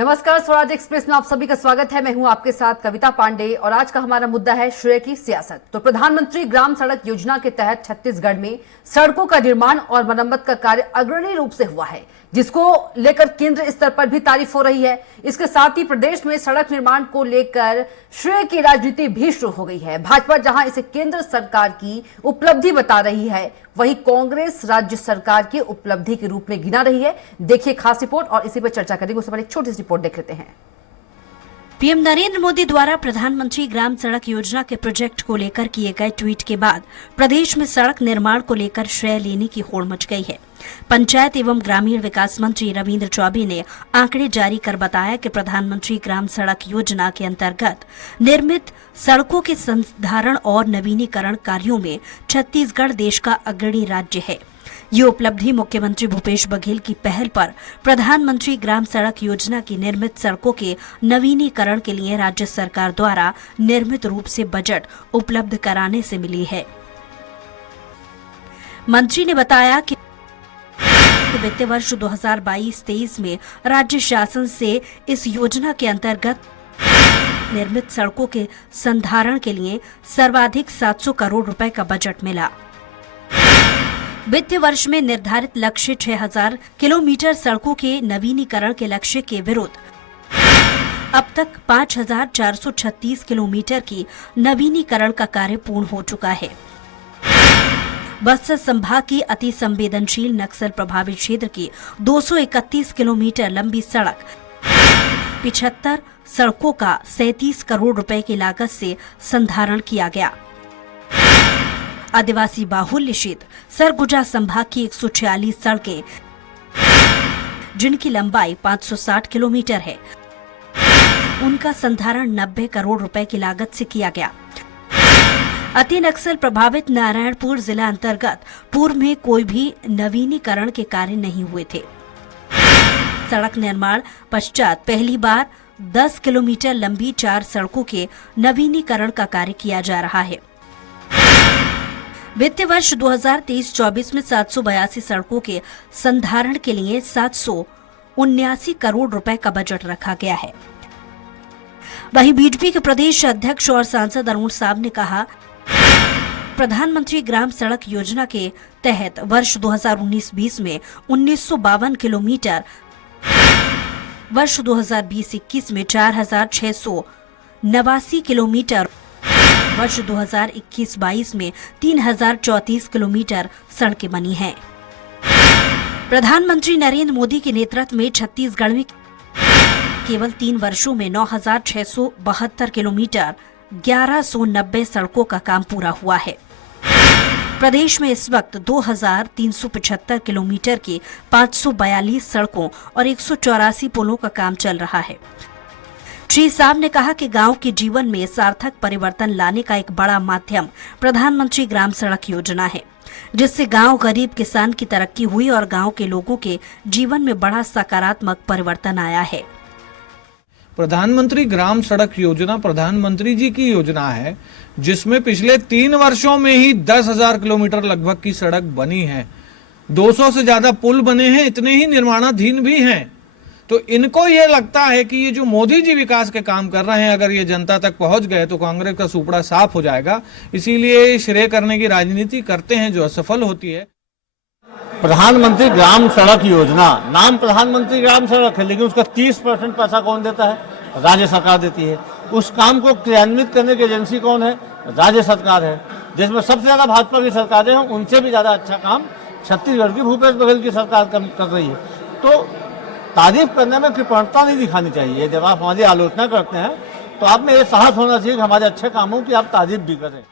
नमस्कार, स्वराज एक्सप्रेस में आप सभी का स्वागत है। मैं हूं आपके साथ कविता पांडे और आज का हमारा मुद्दा है श्रेय की सियासत। तो प्रधानमंत्री ग्राम सड़क योजना के तहत छत्तीसगढ़ में सड़कों का निर्माण और मरम्मत का कार्य अग्रणी रूप से हुआ है, जिसको लेकर केंद्र स्तर पर भी तारीफ हो रही है। इसके साथ ही प्रदेश में सड़क निर्माण को लेकर श्रेय की राजनीति भी शुरू हो गई है। भाजपा जहां इसे केंद्र सरकार की उपलब्धि बता रही है, वहीं कांग्रेस राज्य सरकार की उपलब्धि के रूप में गिना रही है। देखिए खास रिपोर्ट और इसी पर चर्चा करेंगे। उससे पहले एक छोटी सी रिपोर्ट देख लेते हैं। पीएम नरेंद्र मोदी द्वारा प्रधानमंत्री ग्राम सड़क योजना के प्रोजेक्ट को लेकर किए गए ट्वीट के बाद प्रदेश में सड़क निर्माण को लेकर श्रेय लेने की होड़ मच गई है। पंचायत एवं ग्रामीण विकास मंत्री रविंद्र चौबे ने आंकड़े जारी कर बताया कि प्रधानमंत्री ग्राम सड़क योजना के अंतर्गत निर्मित सड़कों के संधारण और नवीनीकरण कार्यों में छत्तीसगढ़ देश का अग्रणी राज्य है। ये उपलब्धि मुख्यमंत्री भूपेश बघेल की पहल पर प्रधानमंत्री ग्राम सड़क योजना की निर्मित सड़कों के नवीनीकरण के लिए राज्य सरकार द्वारा निर्मित रूप से बजट उपलब्ध कराने से मिली है। मंत्री ने बताया कि वित्तीय वर्ष 2022-23 में राज्य शासन से इस योजना के अंतर्गत निर्मित सड़कों के संधारण के लिए सर्वाधिक 700 करोड़ रुपए का बजट मिला। वित्तीय वर्ष में निर्धारित लक्ष्य 6000 किलोमीटर सड़कों के नवीनीकरण के लक्ष्य के विरुद्ध अब तक 5436 किलोमीटर की नवीनीकरण का कार्य पूर्ण हो चुका है। बस्तर संभाग की अति संवेदनशील नक्सल प्रभावित क्षेत्र की 231 किलोमीटर लंबी सड़क 75 सड़कों का 37 करोड़ रुपए की लागत से संधारण किया गया। आदिवासी बाहुल्य क्षेत्र सरगुजा संभाग की 146 सड़कें, जिनकी लंबाई 560 किलोमीटर है, उनका संधारण 90 करोड़ रुपए की लागत से किया गया। अति नक्सल प्रभावित नारायणपुर जिला अंतर्गत पूर्व में कोई भी नवीनीकरण के कार्य नहीं हुए थे। सड़क निर्माण पश्चात पहली बार 10 किलोमीटर लंबी 4 सड़कों के नवीनीकरण का कार्य किया जा रहा है। वित्तीय वर्ष 2023-24 में 782 सड़कों के संधारण के लिए 779 करोड़ रुपए का बजट रखा गया है। वहीं बीजेपी के प्रदेश अध्यक्ष और सांसद अरुण साव ने कहा, प्रधानमंत्री ग्राम सड़क योजना के तहत वर्ष 2019-20 में 1952 किलोमीटर, वर्ष 2020-21 में 4689 किलोमीटर, वर्ष 2021-22 में 3034 किलोमीटर सड़कें बनी हैं। प्रधानमंत्री नरेंद्र मोदी के नेतृत्व में छत्तीसगढ़ में केवल 3 वर्षों में 9672 किलोमीटर 1190 सड़कों का काम पूरा हुआ है। प्रदेश में इस वक्त 2375 किलोमीटर की 542 सड़कों और 184 पुलों का काम चल रहा है। श्री साहब ने कहा कि गांव के जीवन में सार्थक परिवर्तन लाने का एक बड़ा माध्यम प्रधानमंत्री ग्राम सड़क योजना है, जिससे गांव गरीब किसान की तरक्की हुई और गांव के लोगों के जीवन में बड़ा सकारात्मक परिवर्तन आया है। प्रधानमंत्री ग्राम सड़क योजना प्रधानमंत्री जी की योजना है, जिसमें पिछले 3 वर्षों में ही 10,000 किलोमीटर लगभग की सड़क बनी है। 200 से ज्यादा पुल बने हैं, इतने ही निर्माणाधीन भी हैं। तो इनको ये लगता है कि ये जो मोदी जी विकास के काम कर रहे हैं, अगर ये जनता तक पहुंच गए तो कांग्रेस का सुपड़ा साफ हो जाएगा। इसीलिए श्रेय करने की राजनीति करते हैं, जो असफल होती है। प्रधानमंत्री ग्राम सड़क योजना, नाम प्रधानमंत्री ग्राम सड़क है, लेकिन उसका 30% पैसा कौन देता है? राज्य सरकार देती है। उस काम को क्रियान्वित करने की एजेंसी कौन है? राज्य सरकार है। जिसमें सबसे ज्यादा भाजपा की सरकारें हैं, उनसे भी ज्यादा अच्छा काम छत्तीसगढ़ की भूपेश बघेल की सरकार कर रही है। तो तारीफ करने में कृपणता नहीं दिखानी चाहिए। जब आप हमारी आलोचना करते हैं तो आप में ये साहस होना चाहिए कि हमारे अच्छे कामों की आप तारीफ भी करें।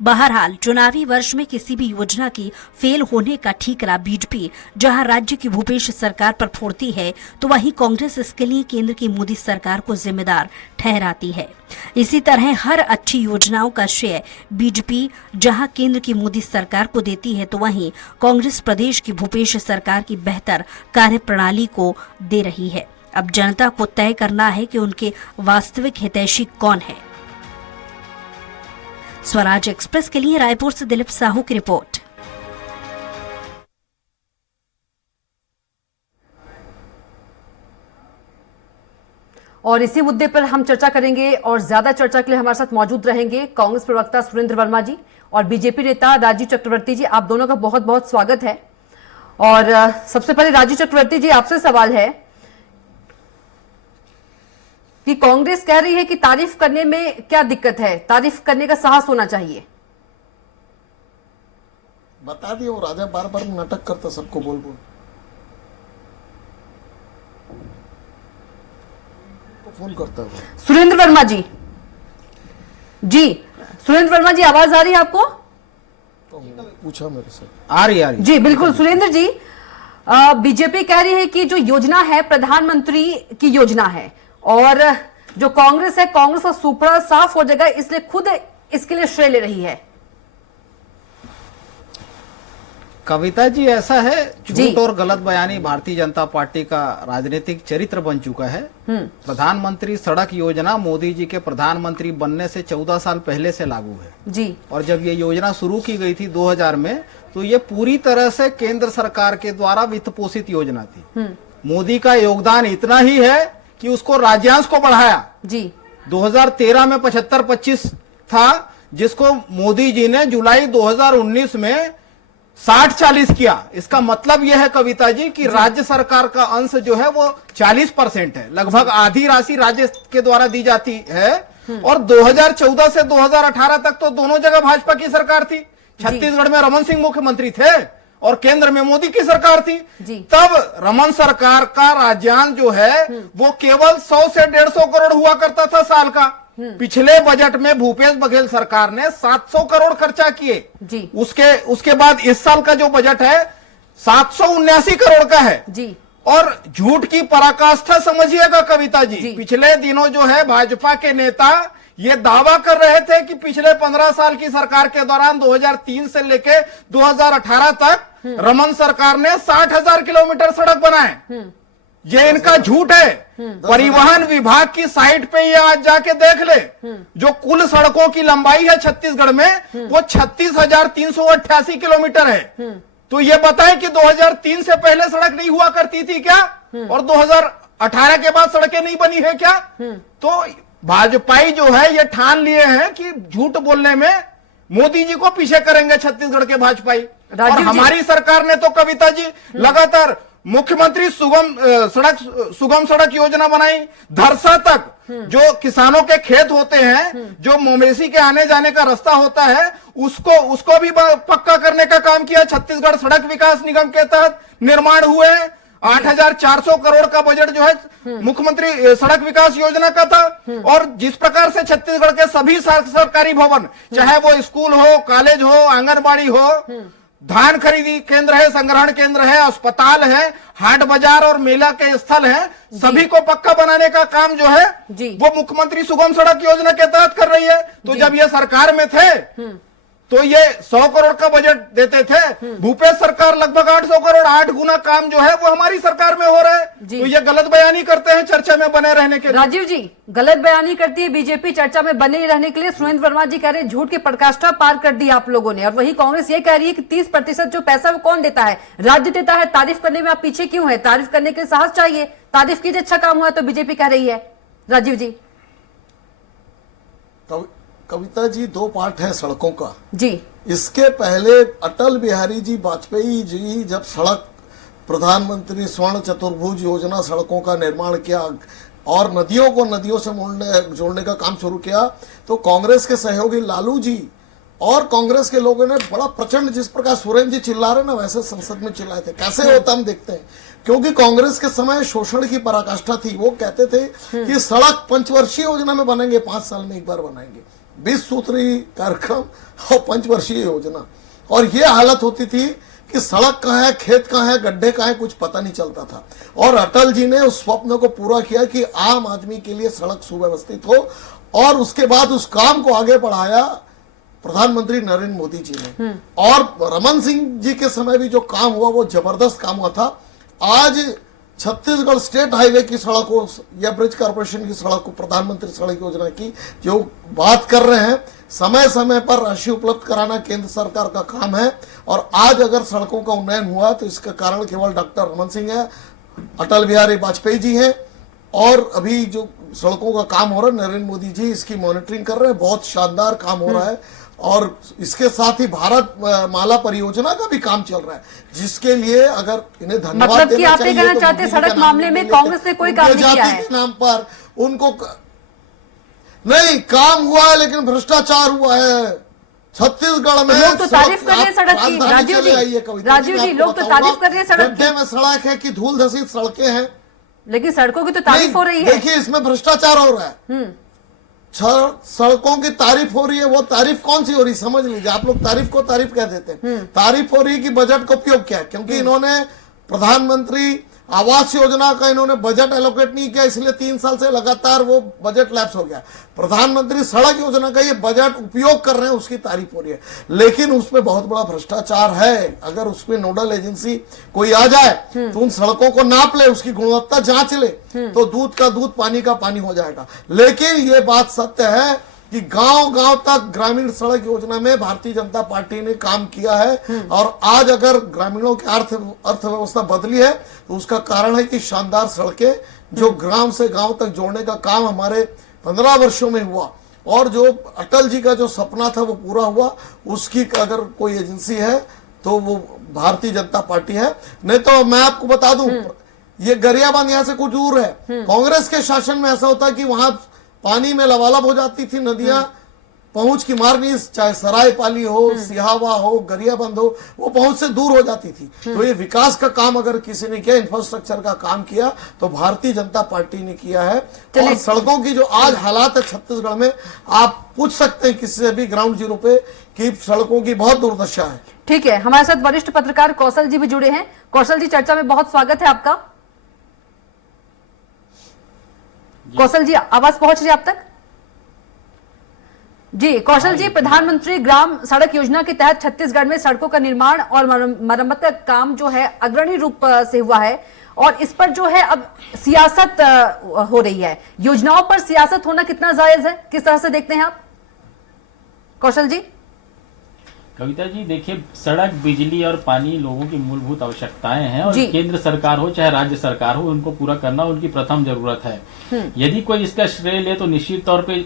बहरहाल चुनावी वर्ष में किसी भी योजना की फेल होने का ठीकरा बीजेपी जहां राज्य की भूपेश सरकार पर फोड़ती है, तो वहीं कांग्रेस इसके लिए केंद्र की मोदी सरकार को जिम्मेदार ठहराती है। इसी तरह हर अच्छी योजनाओं का श्रेय बीजेपी जहां केंद्र की मोदी सरकार को देती है, तो वहीं कांग्रेस प्रदेश की भूपेश सरकार की बेहतर कार्यप्रणाली को दे रही है। अब जनता को तय करना है कि उनके वास्तविक हितैषी कौन है। स्वराज एक्सप्रेस के लिए रायपुर से दिलीप साहू की रिपोर्ट। और इसी मुद्दे पर हम चर्चा करेंगे और ज्यादा चर्चा के लिए हमारे साथ मौजूद रहेंगे कांग्रेस प्रवक्ता सुरेंद्र वर्मा जी और बीजेपी नेता राजीव चक्रवर्ती जी। आप दोनों का बहुत बहुत स्वागत है। और सबसे पहले राजीव चक्रवर्ती जी, आपसे सवाल है कि कांग्रेस कह रही है कि तारीफ करने में क्या दिक्कत है, तारीफ करने का साहस होना चाहिए। बता दिए, वो राजा बार बार नाटक करता सबको बोल बोल, तो फोन करता है। सुरेंद्र वर्मा जी, सुरेंद्र वर्मा जी, आवाज आ रही है आपको? तो पूछा मेरे से। आ रही जी बिल्कुल। सुरेंद्र जी, बीजेपी कह रही है कि जो योजना है प्रधानमंत्री की योजना है और जो कांग्रेस है, कांग्रेस का सुपड़ा साफ हो जाएगा, इसलिए खुद इसके लिए श्रेय ले रही है। कविता जी, ऐसा है, जी। झूठ और गलत बयानी भारतीय जनता पार्टी का राजनीतिक चरित्र बन चुका है। प्रधानमंत्री सड़क योजना मोदी जी के प्रधानमंत्री बनने से 14 साल पहले से लागू है जी। और जब ये योजना शुरू की गई थी 2000 में, तो ये पूरी तरह से केंद्र सरकार के द्वारा वित्त पोषित योजना थी। मोदी का योगदान इतना ही है कि उसको राज्यांश को बढ़ाया जी। 2013 में 75-25 था, जिसको मोदी जी ने जुलाई 2019 में 60-40 किया। इसका मतलब यह है कविता जी कि राज्य सरकार का अंश जो है वो 40% है, लगभग आधी राशि राज्य के द्वारा दी जाती है। और 2014 से 2018 तक तो दोनों जगह भाजपा की सरकार थी। छत्तीसगढ़ में रमन सिंह मुख्यमंत्री थे और केंद्र में मोदी की सरकार थी। तब रमन सरकार का राज्यांश जो है वो केवल 100 से 150 करोड़ हुआ करता था साल का। पिछले बजट में भूपेश बघेल सरकार ने 700 करोड़ खर्चा किए। उसके बाद इस साल का जो बजट है 779 करोड़ का है जी। और झूठ की पराकाष्ठा समझिएगा कविता जी। पिछले दिनों जो है भाजपा के नेता ये दावा कर रहे थे कि पिछले 15 साल की सरकार के दौरान 2003 से लेके 2018 तक रमन सरकार ने 60,000 किलोमीटर सड़क बनाए। ये इनका झूठ है। परिवहन विभाग की साइट पे ये आज जाके देख ले, जो कुल सड़कों की लंबाई है छत्तीसगढ़ में वो 36,388 किलोमीटर है। तो ये बताएं कि 2003 से पहले सड़क नहीं हुआ करती थी क्या और 2018 के बाद सड़कें नहीं बनी है क्या? तो भाजपाई जो है ये ठान लिए हैं कि झूठ बोलने में मोदी जी को पीछे करेंगे छत्तीसगढ़ के भाजपाई। और हमारी सरकार ने तो कविता जी लगातार मुख्यमंत्री सुगम सड़क योजना बनाई। धरसा तक जो किसानों के खेत होते हैं, जो मवेशी के आने जाने का रास्ता होता है, उसको भी पक्का करने का काम किया। छत्तीसगढ़ सड़क विकास निगम के तहत निर्माण हुए हैं। 8,400 करोड़ का बजट जो है मुख्यमंत्री सड़क विकास योजना का था। और जिस प्रकार से छत्तीसगढ़ के सभी सरकारी भवन, चाहे वो स्कूल हो, कॉलेज हो, आंगनबाड़ी हो, धान खरीदी केंद्र है, संग्रहण केंद्र है, अस्पताल है, हाट बाजार और मेला के स्थल है, सभी को पक्का बनाने का काम जो है वो मुख्यमंत्री सुगम सड़क योजना के तहत कर रही है। तो जब ये सरकार में थे तो ये 100 करोड़ का बजट देते थे। भूपेश सरकार लगभग 800 करोड़, 8 गुना काम जो है वो हमारी सरकार में हो रहा है। तो ये गलत बयानी करते हैं चर्चा में बने रहने के लिए। राजीव जी, गलत बयानी करती है बीजेपी चर्चा में बने रहने के लिए। सुरेंद्र वर्मा जी कह रहे हैं झूठ की पराकाष्ठा पार कर दी आप लोगों ने। और वही कांग्रेस ये कह रही है कि 30% जो पैसा वो कौन देता है? राज्य देता है। तारीफ करने में आप पीछे क्यों है? तारीफ करने के लिए साहस चाहिए। तारीफ कीजिए, अच्छा काम हुआ तो बीजेपी कह रही है। राजीव जी। कविता जी, 2 पार्ट है सड़कों का जी। इसके पहले अटल बिहारी जी वाजपेयी जी जब सड़क प्रधानमंत्री स्वर्ण चतुर्भुज योजना सड़कों का निर्माण किया और नदियों को नदियों से जोड़ने का काम शुरू किया, तो कांग्रेस के सहयोगी लालू जी और कांग्रेस के लोगों ने बड़ा प्रचंड, जिस प्रकार सुरेंद्र जी चिल्ला रहे ना वैसे संसद में चिल्लाए थे। कैसे होता हम देखते हैं, क्योंकि कांग्रेस के समय शोषण की पराकाष्ठा थी। वो कहते थे कि सड़क पंचवर्षीय योजना में बनेंगे, 5 साल में एक बार बनाएंगे, 20 सूत्री कार्यक्रम और पंचवर्षीय योजना। और ये हालत होती थी कि सड़क कहाँ है, खेत कहाँ है, गड्ढे कहाँ है, कुछ पता नहीं चलता था। और अटल जी ने उस स्वप्न को पूरा किया कि आम आदमी के लिए सड़क सुव्यवस्थित हो और उसके बाद उस काम को आगे बढ़ाया प्रधानमंत्री नरेंद्र मोदी जी ने। और रमन सिंह जी के समय भी जो काम हुआ वो जबरदस्त काम हुआ था। आज छत्तीसगढ़ स्टेट हाईवे की सड़कों या ब्रिज कॉर्पोरेशन की सड़क को, प्रधानमंत्री सड़क योजना की जो बात कर रहे हैं, समय समय पर राशि उपलब्ध कराना केंद्र सरकार का काम है। और आज अगर सड़कों का उन्नयन हुआ तो इसका कारण केवल डॉक्टर रमन सिंह है, अटल बिहारी वाजपेयी जी हैं और अभी जो सड़कों का काम हो रहा है, नरेंद्र मोदी जी इसकी मॉनिटरिंग कर रहे हैं, बहुत शानदार काम हो रहा है। और इसके साथ ही भारत माला परियोजना का भी काम चल रहा है, जिसके लिए अगर इन्हें धन्यवाद मतलब कि देना आप ये चाहिए कहना तो चाहते हैं मोदी जी का सड़क नाम मामले में लेते कांग्रेस ने कोई काम उनके नहीं किया जाति है। के नाम पर उनको नहीं काम हुआ है, लेकिन भ्रष्टाचार हुआ है छत्तीसगढ़ में। लोग तो तारीफ कर रहे हैं सड़क की। राजधानी राजीव चले जी, आइए कविता राजीव मैं जी, आपको लोग तो बताऊंगा, तारीफ कर रहे हैं सड़क गड्ढे में सड़क है कि धूल धसीत सड़कें हैं। लेकिन सड़कों की तो तारीफ हो रही है। देखिए इसमें भ्रष्टाचार हो रहा है। सड़कों की तारीफ हो रही है, वो तारीफ कौन सी हो रही समझ लीजिए। आप लोग तारीफ को तारीफ कह देते हैं। तारीफ हो रही है कि बजट का उपयोग क्या है, क्योंकि इन्होंने प्रधानमंत्री आवास योजना का इन्होंने बजट एलोकेट नहीं किया, इसलिए 3 साल से लगातार वो बजट लैप्स हो गया। प्रधानमंत्री सड़क योजना का ये बजट उपयोग कर रहे हैं, उसकी तारीफ हो रही है, लेकिन उसमें बहुत बड़ा भ्रष्टाचार है। अगर उसमें नोडल एजेंसी कोई आ जाए तो उन सड़कों को नाप ले, उसकी गुणवत्ता जांच ले, तो दूध का दूध पानी का पानी हो जाएगा। लेकिन ये बात सत्य है कि गांव-गांव तक ग्रामीण सड़क योजना में भारतीय जनता पार्टी ने काम किया है। और आज अगर ग्रामीणों की अर्थव्यवस्था बदली है तो उसका कारण है कि शानदार सड़कें जो ग्राम से गांव तक जोड़ने का काम हमारे 15 वर्षों में हुआ, और जो अटल जी का जो सपना था वो पूरा हुआ। उसकी अगर कोई एजेंसी है तो वो भारतीय जनता पार्टी है। नहीं तो मैं आपको बता दूं, ये गरियाबंद यहां से कुछ दूर है। कांग्रेस के शासन में ऐसा होता कि वहां पानी में लबालब हो जाती थी नदियां, पहुंच की मार नहीं, चाहे सरायपाली हो, सिहावा हो, गरियाबंद हो, वो पहुंच से दूर हो जाती थी। तो ये विकास का काम अगर किसी ने किया, इंफ्रास्ट्रक्चर का काम किया, तो भारतीय जनता पार्टी ने किया है। और सड़कों की जो आज हालात है छत्तीसगढ़ में, आप पूछ सकते हैं किसी से भी ग्राउंड जीरो पे कि सड़कों की बहुत दुर्दशा है। ठीक है, हमारे साथ वरिष्ठ पत्रकार कौशल जी भी जुड़े हैं। कौशल जी, चर्चा में बहुत स्वागत है आपका। कौशल जी, आवाज पहुंच रही है आप तक? जी कौशल जी, प्रधानमंत्री ग्राम सड़क योजना के तहत छत्तीसगढ़ में सड़कों का निर्माण और मरम्मत का काम जो है अग्रणी रूप से हुआ है, और इस पर जो है अब सियासत हो रही है। योजनाओं पर सियासत होना कितना जायज है, किस तरह से देखते हैं आप कौशल जी? कविता जी, देखिए, सड़क, बिजली और पानी लोगों की मूलभूत आवश्यकताएं हैं, और जी। केंद्र सरकार हो चाहे राज्य सरकार हो, उनको पूरा करना उनकी प्रथम जरूरत है। यदि कोई इसका श्रेय ले तो निश्चित तौर पे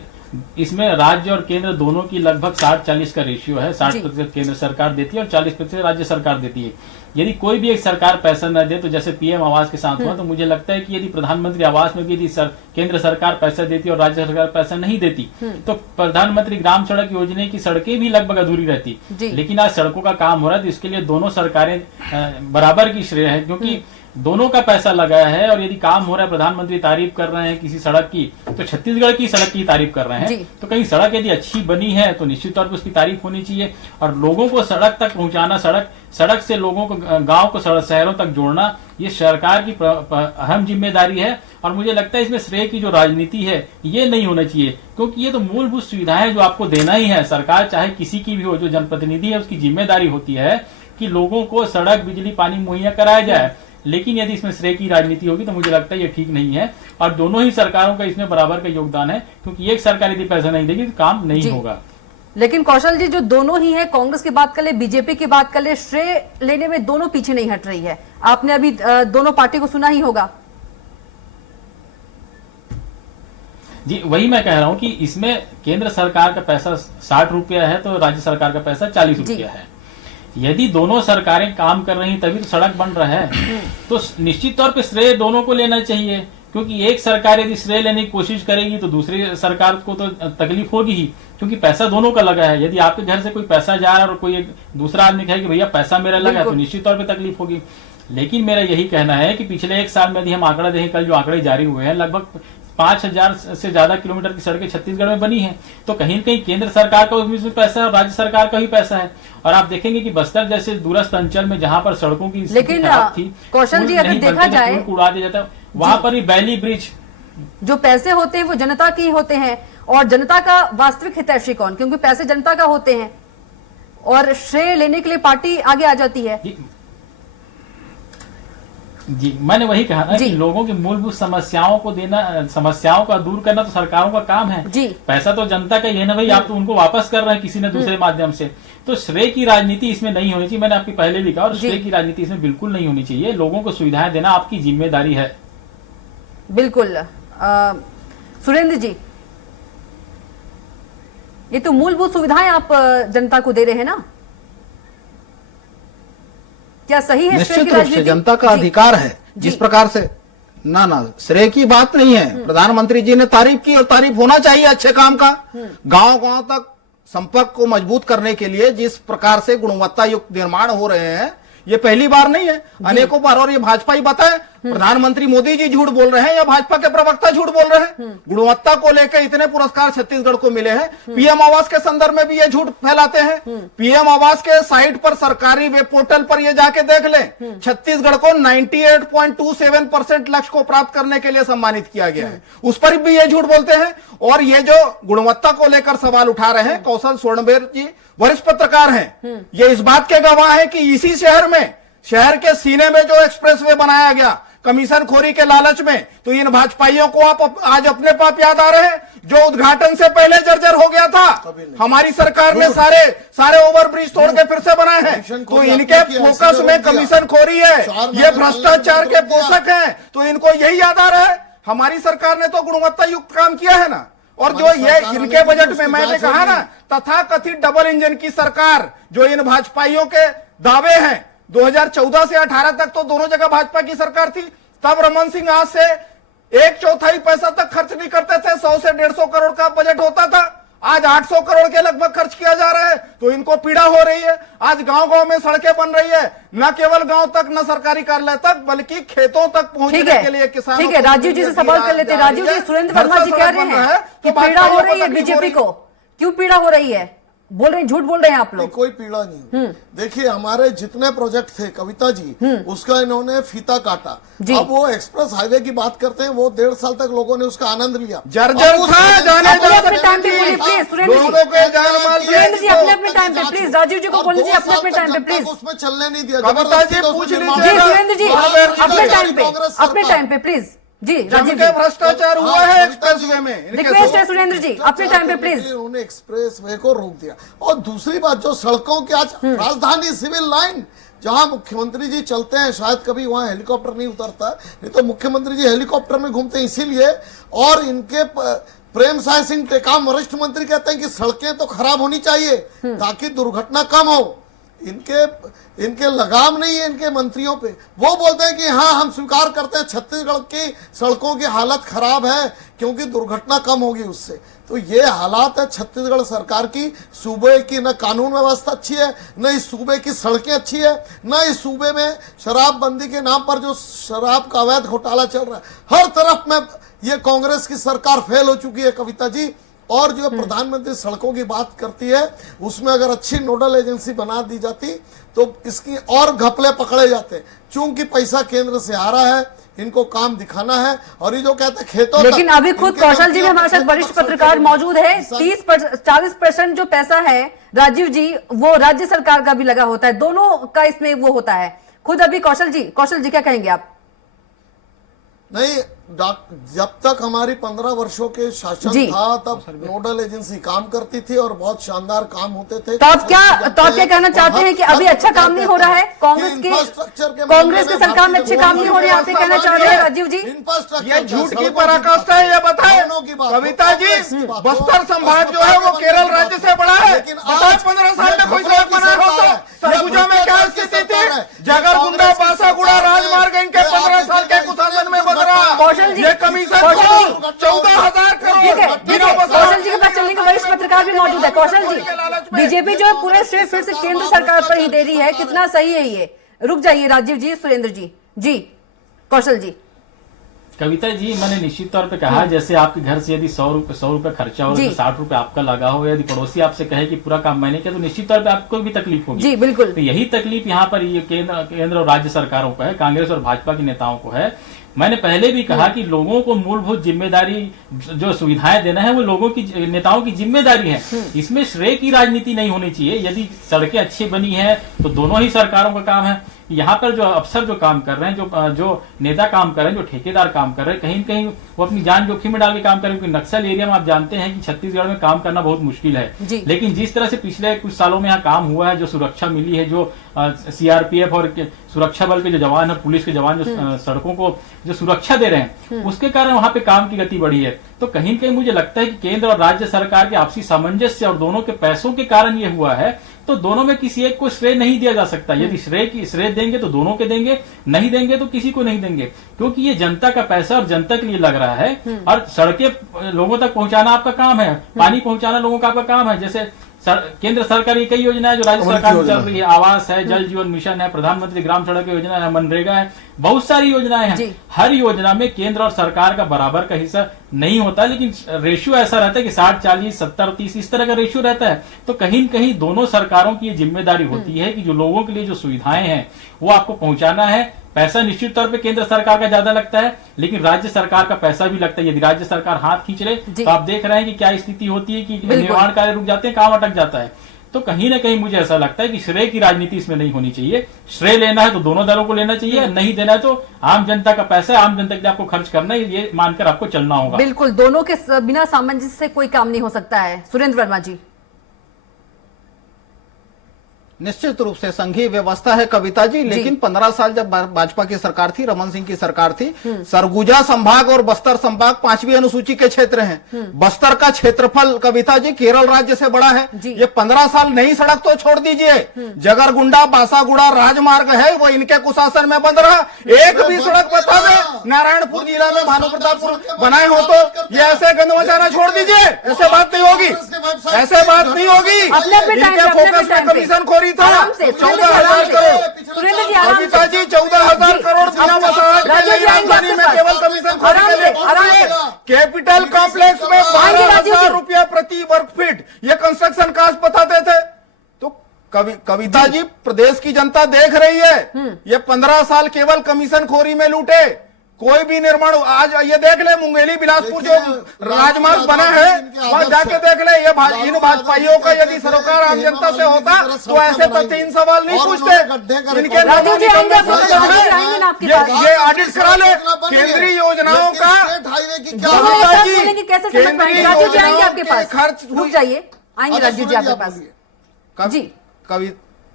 इसमें राज्य और केंद्र दोनों की लगभग 60-40 का रेशियो है। 60% केंद्र सरकार देती है और 40% राज्य सरकार देती है। यदि कोई भी एक सरकार पैसा न दे, तो जैसे पीएम आवास के साथ हुआ, तो मुझे लगता है कि यदि प्रधानमंत्री आवास में भी यदि केंद्र सरकार पैसा देती और राज्य सरकार पैसा नहीं देती, तो प्रधानमंत्री ग्राम सड़क योजना की सड़कें भी लगभग अधूरी रहती। लेकिन आज सड़कों का काम हो रहा है, तो इसके लिए दोनों सरकारें बराबर की श्रेय है, क्योंकि दोनों का पैसा लगा है। और यदि काम हो रहा है, प्रधानमंत्री तारीफ कर रहे हैं किसी सड़क की, तो छत्तीसगढ़ की सड़क की तारीफ कर रहे हैं। तो कहीं सड़क यदि अच्छी बनी है तो निश्चित तौर पर उसकी तारीफ होनी चाहिए। और लोगों को सड़क तक पहुंचाना, सड़क से लोगों को, गांव को शहरों तक जोड़ना, ये सरकार की अहम जिम्मेदारी है। और मुझे लगता है इसमें श्रेय की जो राजनीति है ये नहीं होना चाहिए, क्योंकि ये तो मूलभूत सुविधाएं जो आपको देना ही है। सरकार चाहे किसी की भी हो, जो जनप्रतिनिधि है उसकी जिम्मेदारी होती है कि लोगों को सड़क, बिजली, पानी मुहैया कराया जाए। लेकिन यदि इसमें श्रेय की राजनीति होगी तो मुझे लगता है ये ठीक नहीं है। और दोनों ही सरकारों का इसमें बराबर का योगदान है, क्योंकि एक सरकार यदि पैसा नहीं देगी तो काम नहीं होगा। लेकिन कौशल जी, जो दोनों ही है, कांग्रेस की बात कर ले, बीजेपी की बात कर ले, श्रेय लेने में दोनों पीछे नहीं हट रही है। आपने अभी दोनों पार्टी को सुना ही होगा। जी, वही मैं कह रहा हूं कि इसमें केंद्र सरकार का पैसा 60 रुपया है तो राज्य सरकार का पैसा 40 रुपया है। यदि दोनों सरकारें काम कर रही तभी तो सड़क बन रहा है, तो निश्चित तौर पे श्रेय दोनों को लेना चाहिए। क्योंकि एक सरकार यदि श्रेय लेने की कोशिश करेगी तो दूसरी सरकार को तो तकलीफ होगी ही, क्योंकि पैसा दोनों का लगा है। यदि आपके घर से कोई पैसा जा रहा है और कोई एक दूसरा आदमी कहे कि भैया पैसा मेरा लगा है, तो निश्चित तौर पर तकलीफ होगी। लेकिन मेरा यही कहना है कि पिछले 1 साल में यदि हम आंकड़ा देखें, कल जो आंकड़े जारी हुए हैं, लगभग 5000 से ज्यादा किलोमीटर की सड़कें छत्तीसगढ़ में बनी हैं। तो कहीं न कहीं केंद्र सरकार का उसमें पैसा है और राज्य सरकार का भी पैसा है। और आप देखेंगे कि बस्तर जैसे दूरस्थ अंचल में जहां पर सड़कों की स्थिति खराब थी, कौशल जी, अगर देखा जाए, उड़ा दिया जाता है, वहां पर ही बैली ब्रिज, जो पैसे होते हैं वो जनता की होते हैं, और जनता का वास्तविक हितैषी कौन? क्योंकि पैसे जनता का होते हैं और श्रेय लेने के लिए पार्टी आगे आ जाती है। जी, मैंने वही कहा ना कि लोगों की मूलभूत समस्याओं को देना, समस्याओं का दूर करना तो सरकारों का काम है। जी। पैसा तो जनता का ही है ना भाई, आप तो उनको वापस कर रहे हैं किसी न दूसरे माध्यम से। तो श्रेय की राजनीति इसमें नहीं होनी चाहिए। मैंने आपकी पहले भी कहा, और श्रेय की राजनीति इसमें बिल्कुल नहीं होनी चाहिए। लोगों को सुविधाएं देना आपकी जिम्मेदारी है। बिल्कुल। सुरेंद्र जी, ये तो मूलभूत सुविधाएं आप जनता को दे रहे हैं ना, क्या सही है? श्रेय की निश्चित रूप से राजनीति? जनता का जी, अधिकार है जिस जी। प्रकार से ना श्रेय की बात नहीं है। प्रधानमंत्री जी ने तारीफ की और तारीफ होना चाहिए अच्छे काम का। गांव गांव तक संपर्क को मजबूत करने के लिए जिस प्रकार से गुणवत्ता युक्त निर्माण हो रहे हैं, ये पहली बार नहीं है, अनेकों बार। और ये भाजपा ही बताए, प्रधानमंत्री मोदी जी झूठ बोल रहे हैं या भाजपा के प्रवक्ता झूठ बोल रहे हैं? गुणवत्ता को लेकर इतने पुरस्कार छत्तीसगढ़ को मिले हैं। पीएम आवास के संदर्भ में भी ये झूठ फैलाते हैं। पीएम आवास के साइट पर, सरकारी वेब पोर्टल पर ये जाके देख लें, छत्तीसगढ़ को 98.27% लक्ष्य को प्राप्त करने के लिए सम्मानित किया गया है। उस पर भी ये झूठ बोलते हैं। और ये जो गुणवत्ता को लेकर सवाल उठा रहे हैं, कौशल स्वर्णबेर जी वरिष्ठ पत्रकार हैं, ये इस बात के गवाह हैं कि इसी शहर में, शहर के सीने में जो एक्सप्रेसवे बनाया गया कमीशन खोरी के लालच में, तो इन भाजपाइयों को आप आज अपने पाप याद आ रहे हैं जो उद्घाटन से पहले जर्जर हो गया था। हमारी सरकार ने सारे ओवरब्रिज तोड़ के फिर से बनाए हैं। तो इनके फोकस में कमीशन खोरी है, ये भ्रष्टाचार के पोषक हैं, तो इनको यही याद आ रहा है। हमारी सरकार ने तो गुणवत्ता युक्त काम किया है ना। और जो ये इनके बजट में मैंने कहा ना, तथाकथित डबल इंजन की सरकार जो इन भाजपाइयों के दावे हैं, 2014 से 18 तक तो दोनों जगह भाजपा की सरकार थी। तब रमन सिंह आज से 1/4 पैसा तक खर्च नहीं करते थे। 100 से 150 करोड़ का बजट होता था, आज 800 करोड़ के लगभग खर्च किया जा रहा है। तो इनको पीड़ा हो रही है। आज गांव गांव में सड़कें बन रही है, न केवल गांव तक, न सरकारी कार्यालय तक, बल्कि खेतों तक पहुंचने के लिए किसानों। ठीक है, राजीव जी से सवाल कर लेते हैं। राजीव जी, सुरेंद्र वर्मा जी कह रहे हैं कि पीड़ा हो रही है बीजेपी को। क्यों पीड़ा हो रही है? बोल रहे हैं, झूठ बोल रहे हैं आप लोग। कोई पीड़ा नहीं। देखिए, हमारे जितने प्रोजेक्ट थे कविता जी, उसका इन्होंने फीता काटा। अब वो एक्सप्रेस हाईवे की बात करते हैं, वो 1.5 साल तक लोगों ने उसका आनंद लिया। जर्जर था, जाने अपने टाइम पे बोलिए प्लीज, सुरेंद्र जी। सुरेंद्र जी अपने अपने टाइम पे प्लीज, राजीव जी को बोल दीजिए अपने अपने टाइम पे प्लीज। उसमें चलने नहीं दिया। कविता जी पूछ जी लीजिए। सुरेंद्र जी अपने टाइम पे, अपने टाइम पे प्लीज। जी राजीव जी, भ्रष्टाचार हुआ है एक्सप्रेसवे में। रिक्वेस्ट है सुरेंद्र जी अपने टाइम पे प्लीज। उन्होंने एक्सप्रेसवे को रोक दिया। और दूसरी बात, जो सड़कों की आज राजधानी सिविल लाइन जहां मुख्यमंत्री जी चलते हैं, शायद कभी वहां हेलीकॉप्टर नहीं उतरता, नहीं तो मुख्यमंत्री जी हेलीकॉप्टर में घूमते हैं इसीलिए। और इनके प्रेम साय सिंह टेकाम वरिष्ठ मंत्री कहते हैं कि सड़कें तो खराब होनी चाहिए ताकि दुर्घटना कम हो। इनके लगाम नहीं है इनके मंत्रियों पे। वो बोलते हैं कि हाँ, हम स्वीकार करते हैं छत्तीसगढ़ की सड़कों की हालत खराब है क्योंकि दुर्घटना कम होगी उससे। तो ये हालात है छत्तीसगढ़ सरकार की। सूबे की न कानून व्यवस्था अच्छी है, न इस सूबे की सड़कें अच्छी है, न इस सूबे में शराबबंदी के नाम पर जो शराब का अवैध घोटाला चल रहा है। हर तरफ में ये कांग्रेस की सरकार फेल हो चुकी है कविता जी। और जो प्रधानमंत्री सड़कों की बात करती है, उसमें अगर अच्छी नोडल एजेंसी बना दी जाती तो इसकी और घपले पकड़े जाते। चूंकि पैसा केंद्र से आ रहा है, इनको काम दिखाना है। और ये जो कहते हैं खेतों, लेकिन अभी खुद कौशल जी भी हमारे साथ वरिष्ठ पत्रकार मौजूद है। 40% जो पैसा है राजीव जी, वो राज्य सरकार का भी लगा होता है, दोनों का इसमें वो होता है। खुद अभी कौशल जी क्या कहेंगे आप? नहीं, जब तक हमारी 15 वर्षों के शासन था तब नोडल एजेंसी काम करती थी और बहुत शानदार काम होते थे। तो आप क्या कहना चाहते हैं कि अभी अच्छा काम नहीं हो रहा है कांग्रेस की सरकार में? अच्छे काम नहीं हो रहे हैं, आप ये कहना चाह रहे हैं राजीव जी? ये झूठ की पराकाष्ठा है, ये बताए कविता जी। बस्तर संभाग जो है वो केरल राज्य से बड़ा है। 15 साल में कोई सड़क बना हो तो सरगुजा में क्या स्थिति थी? जगरगुंडा बासागुड़ा राजमार्ग इनके 15 साल के कुशासन में बन रहा। ये कमीशन 14,000 करोड़। कौशल जी के पास चलने के वरिष्ठ पत्रकार भी मौजूद है। कौशल जी, बीजेपी जो है पूरे श्रेय फिर से केंद्र सरकार पर ही दे रही है, कितना सही है ये? रुक जाइए राजीव जी, सुरेंद्र जी कौशल जी। कविता जी, मैंने निश्चित तौर पे कहा, जैसे आपके घर से यदि 100 रुपए खर्चा हो, 60 रुपए आपका लगा हो, यदि पड़ोसी आपसे कहे कि पूरा काम मैंने किया, तो निश्चित तौर पे आपको भी तकलीफ होगी। जी बिल्कुल। तो यही तकलीफ यहाँ पर ये केंद्र और राज्य सरकारों को है, कांग्रेस और भाजपा के नेताओं को है। मैंने पहले भी कहा कि लोगों को मूलभूत जिम्मेदारी जो सुविधाएं देना है वो लोगों की, नेताओं की जिम्मेदारी है। इसमें श्रेय की राजनीति नहीं होनी चाहिए। यदि सड़कें अच्छी बनी है तो दोनों ही सरकारों का काम है। यहाँ पर जो अफसर जो काम कर रहे हैं, जो नेता काम कर रहे हैं, जो ठेकेदार काम कर रहे हैं, कहीं न कहीं वो अपनी जान जोखिम में डाल के काम कर रहे हैं। क्योंकि नक्सल एरिया में आप जानते हैं कि छत्तीसगढ़ में काम करना बहुत मुश्किल है। लेकिन जिस तरह से पिछले कुछ सालों में यहाँ काम हुआ है, जो सुरक्षा मिली है, जो सीआरपीएफ और सुरक्षा बल के जो जवान है, पुलिस के जवान जो सड़कों को जो सुरक्षा दे रहे हैं, उसके कारण वहां पे काम की गति बढ़ी है। तो कहीं न कहीं मुझे लगता है कि केंद्र और राज्य सरकार के आपसी सामंजस्य और दोनों के पैसों के कारण ये हुआ है। तो दोनों में किसी एक को श्रेय नहीं दिया जा सकता। यदि श्रेय देंगे तो दोनों के देंगे, नहीं देंगे तो किसी को नहीं देंगे, क्योंकि ये जनता का पैसा और जनता के लिए लग रहा है। और सड़कें लोगों तक पहुंचाना आपका काम है, पानी पहुंचाना लोगों का आपका काम है। जैसे केंद्र सरकार की कई योजनाएं जो राज्य सरकार में चल रही है, आवास है, जल जीवन मिशन है, प्रधानमंत्री ग्राम सड़क योजना है, मनरेगा है, बहुत सारी योजनाएं हैं। हर योजना में केंद्र और सरकार का बराबर का हिस्सा नहीं होता, लेकिन रेशियो ऐसा रहता है कि 60-40, 70-30 इस तरह का रेशियो रहता है। तो कहीं न कहीं दोनों सरकारों की ये जिम्मेदारी होती है कि जो लोगों के लिए जो सुविधाएं हैं वो आपको पहुंचाना है। पैसा निश्चित तौर पे केंद्र सरकार का ज्यादा लगता है, लेकिन राज्य सरकार का पैसा भी लगता है। यदि राज्य सरकार हाथ खींच ले तो आप देख रहे हैं कि क्या स्थिति होती है कि निर्माण कार्य रुक जाते हैं, काम अटक जाता है। तो कहीं ना कहीं मुझे ऐसा लगता है कि श्रेय की राजनीति इसमें नहीं होनी चाहिए। श्रेय लेना है तो दोनों दलों को लेना चाहिए, नहीं देना है तो आम जनता का पैसा है, आम जनता के लिए आपको खर्च करना है, ये मानकर आपको चलना होगा। बिल्कुल, दोनों के बिना सामंजस्य से कोई काम नहीं हो सकता है। सुरेंद्र वर्मा जी। निश्चित रूप से संघीय व्यवस्था है कविता जी, लेकिन 15 साल जब भाजपा की सरकार थी, रमन सिंह की सरकार थी, सरगुजा संभाग और बस्तर संभाग 5वीं अनुसूची के क्षेत्र हैं। बस्तर का क्षेत्रफल कविता जी केरल राज्य से बड़ा है। ये 15 साल नई सड़क तो छोड़ दीजिए, जगरगुंडा बासागुड़ा राजमार्ग है वो इनके कुशासन में बंद रहा। एक भी सड़क बता दे नारायणपुर जिला में भानु प्रतापपुर बनाए हो तो ये ऐसे गंद मचाना छोड़ दीजिए। ऐसे बात नहीं होगी, ऐसे बात नहीं होगी। इनके फोकस में कमीशन खोरी था 14,000 करोड़। सुरेंद्र जी आराम से। कविता जी 14,000 करोड़ बिना वसाहत के राजधानी में केवल कमीशन खोरी के लिए। कैपिटल कॉम्प्लेक्स में 12,000 रुपया प्रति वर्ग फीट ये कंस्ट्रक्शन कास्ट बताते थे। तो कविता जी प्रदेश की जनता देख रही है, ये 15 साल केवल कमीशन खोरी में लूटे। कोई भी निर्माण आज ये देख ले, मुंगेली बिलासपुर जो राजमार्ग बना है वहां जाके देख ले। ये इन भाजपाइयों का यदि सरोकार आम जनता से होता तो ऐसे तो 3 सवाल नहीं पूछते। इनके ये ऑडिट करा ले केंद्रीय योजनाओं का। राजू जी आएंगे आपके पास, खर्च रुक जाइए, आएंगे राजू जी आपके पास। जी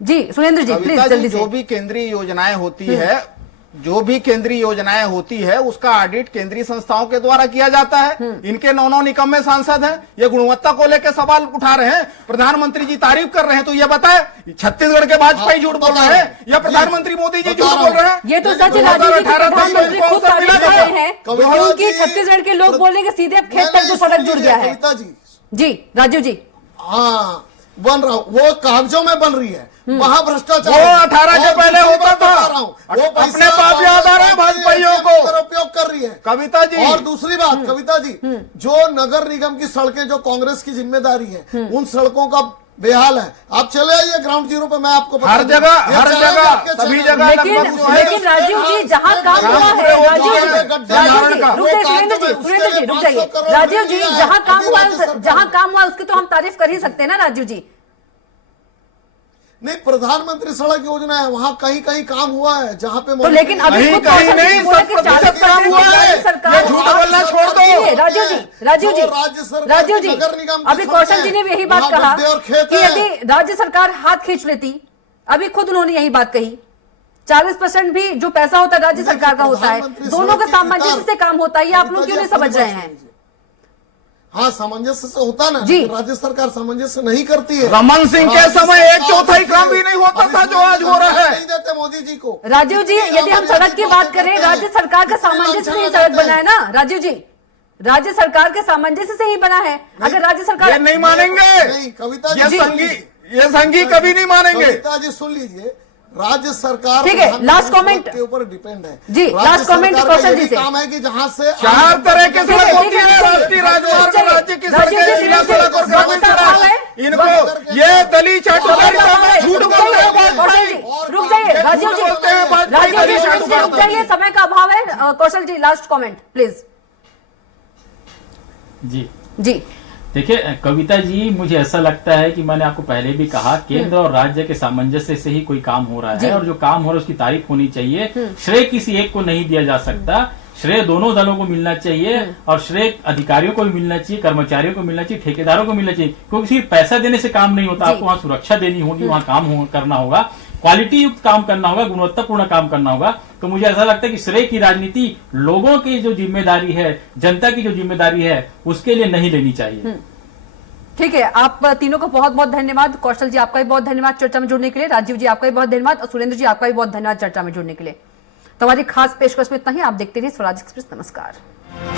जी सुरेंद्र जी प्लीज जल्दी से। जो भी केंद्रीय योजनाएं होती है, जो भी केंद्रीय योजनाएं होती है उसका ऑडिट केंद्रीय संस्थाओं के द्वारा किया जाता है। इनके 9 निकम्मे सांसद हैं, ये गुणवत्ता को लेकर सवाल उठा रहे हैं। प्रधानमंत्री जी तारीफ कर रहे हैं तो ये बताए छत्तीसगढ़ के भाजपा झूठ बोल रहे हैं या प्रधानमंत्री मोदी जी झूठ बोल रहे हैं? ये तो सच राजू जी प्रधानमंत्री खुद तारीफ कर रहे हैं क्योंकि छत्तीसगढ़ के लोग बोलेंगे सीधे अब खेत तक जो सड़क जुड़ गया है। जी राजू जी। हाँ बन रहा, वो कागजों में बन रही है, वहां भ्रष्टाचार वो 18 के पहले होता था। वो अपने पाप याद आ रहे हैं भाजपाइयों को, उपयोग कर रही है कविता जी। और दूसरी बात कविता जी, जो नगर निगम की सड़कें जो कांग्रेस की जिम्मेदारी है, उन सड़कों का बेहाल है। आप चले आइए ग्राउंड जीरो पे, मैं आपको हर जगह सभी जगह। लेकिन राजीव जी जहाँ काम हुआ है, राजीव जी रुक जाइए। राजीव जी जहाँ काम हुआ उसकी तो हम तारीफ कर ही सकते हैं ना राजीव जी। नहीं, प्रधानमंत्री सड़क योजना है, वहाँ कहीं कहीं काम हुआ है जहाँ पे तो लेकिन अभी कहीं नहीं, 100% काम हुआ है। सरकार झूठ बोलना छोड़ दो। राजू जी अभी कौशल जी ने भी यही बात कहा कि यदि राज्य सरकार हाथ खींच लेती, अभी खुद उन्होंने यही बात कही, 40% भी जो पैसा होता है राज्य सरकार का होता है, दोनों का सामंजस्य से काम होता है। ये आप लोग क्यों नहीं समझ रहे हैं? हाँ सामंजस्य से होता ना, जी राज्य सरकार सामंजस्य नहीं करती है। रमन सिंह के समय 1/4 काम भी नहीं होता था जो आज हो रहा है। नहीं देते मोदी जी को। राजीव जी यदि हम सड़क की बात करें, राज्य सरकार का सामंजस्य से ही सड़क बना है ना राजीव जी, राज्य सरकार के सामंजस्य से ही बना है। अगर राज्य सरकार ये नहीं मानेंगे, नहीं कविता जी, ये संघी कभी नहीं मानेंगे। कविता जी सुन लीजिए, राज्य सरकार ठीक है, लास्ट कमेंट के ऊपर डिपेंड है जी। लास्ट कमेंट कौशल जी से। काम है कि जहाँ से 4 तरह के सड़क होती है, राष्ट्रीय राजमार्ग, राज्य की सड़कें, जिला सड़क और ग्रामीण सड़क। इनको ये दलित झूठ बोलते हैं। रुक जाइए राजीव जी, रुक जाइए, समय का अभाव है। कौशल जी लास्ट कमेंट प्लीज। जी देखिए कविता जी, मुझे ऐसा लगता है कि मैंने आपको पहले भी कहा, केंद्र और राज्य के सामंजस्य से ही कोई काम हो रहा है, और जो काम हो रहा है उसकी तारीफ होनी चाहिए। श्रेय किसी एक को नहीं दिया जा सकता, श्रेय दोनों दलों को मिलना चाहिए, और श्रेय अधिकारियों को भी मिलना चाहिए, कर्मचारियों को मिलना चाहिए, ठेकेदारों को मिलना चाहिए, क्योंकि सिर्फ पैसा देने से काम नहीं होता। आपको वहाँ सुरक्षा देनी होगी, वहाँ काम करना होगा। क्वालिटी युक्त काम करना होगा, गुणवत्तापूर्ण काम करना होगा। तो मुझे ऐसा लगता है कि श्रेय की राजनीति लोगों की जो जिम्मेदारी है, जनता की जो जिम्मेदारी है, उसके लिए नहीं लेनी चाहिए। ठीक है, आप तीनों को बहुत बहुत धन्यवाद। कौशल जी आपका भी बहुत धन्यवाद चर्चा में जुड़ने के लिए, राजीव जी आपका भी बहुत धन्यवाद और सुरेंद्र जी आपका भी बहुत धन्यवाद चर्चा में जुड़ने के लिए। तो हमारी खास पेशकश में इतना ही। आप देखते रहिए स्वराज एक्सप्रेस। नमस्कार।